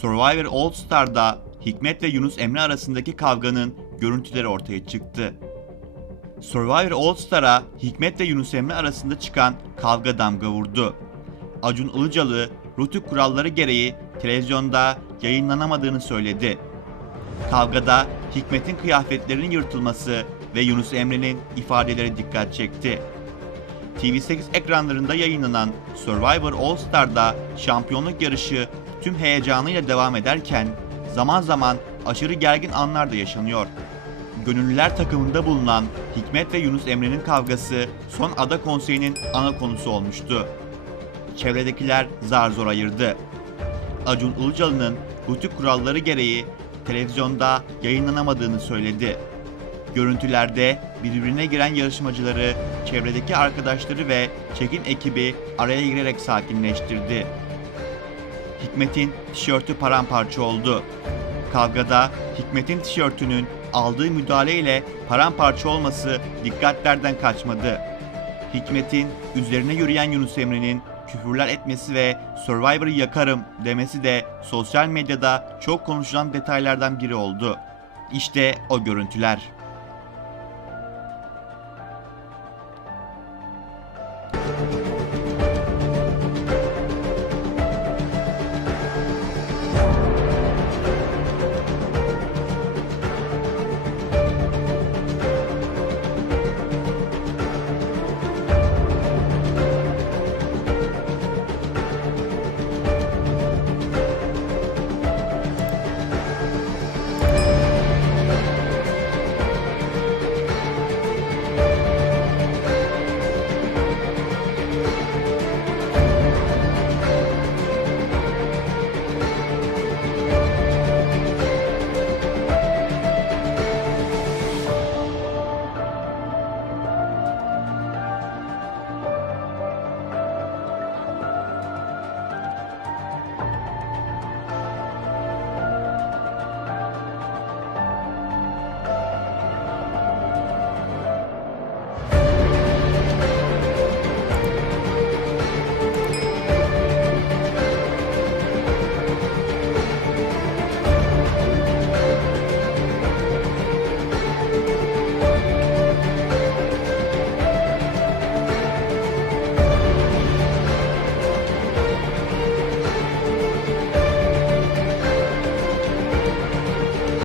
Survivor All Star'da Hikmet ve Yunus Emre arasındaki kavganın görüntüleri ortaya çıktı. Survivor All Star'a Hikmet ve Yunus Emre arasında çıkan kavga damga vurdu. Acun Ilıcalı, Rütük kuralları gereği televizyonda yayınlanamadığını söyledi. Kavgada Hikmet'in kıyafetlerinin yırtılması ve Yunus Emre'nin ifadeleri dikkat çekti. TV8 ekranlarında yayınlanan Survivor All Star'da şampiyonluk yarışı tüm heyecanıyla devam ederken zaman zaman aşırı gergin anlar da yaşanıyor. Gönüllüler takımında bulunan Hikmet ve Yunus Emre'nin kavgası son ada konseyinin ana konusu olmuştu. Çevredekiler zar zor ayırdı. Acun Ilıcalı'nın rutin kuralları gereği televizyonda yayınlanamadığını söyledi. Görüntülerde birbirine giren yarışmacıları, çevredeki arkadaşları ve çekin ekibi araya girerek sakinleştirdi. Hikmet'in tişörtü paramparça oldu. Kavgada Hikmet'in tişörtünün aldığı müdahaleyle paramparça olması dikkatlerden kaçmadı. Hikmet'in üzerine yürüyen Yunus Emre'nin küfürler etmesi ve Survivor'ı yakarım demesi de sosyal medyada çok konuşulan detaylardan biri oldu. İşte o görüntüler.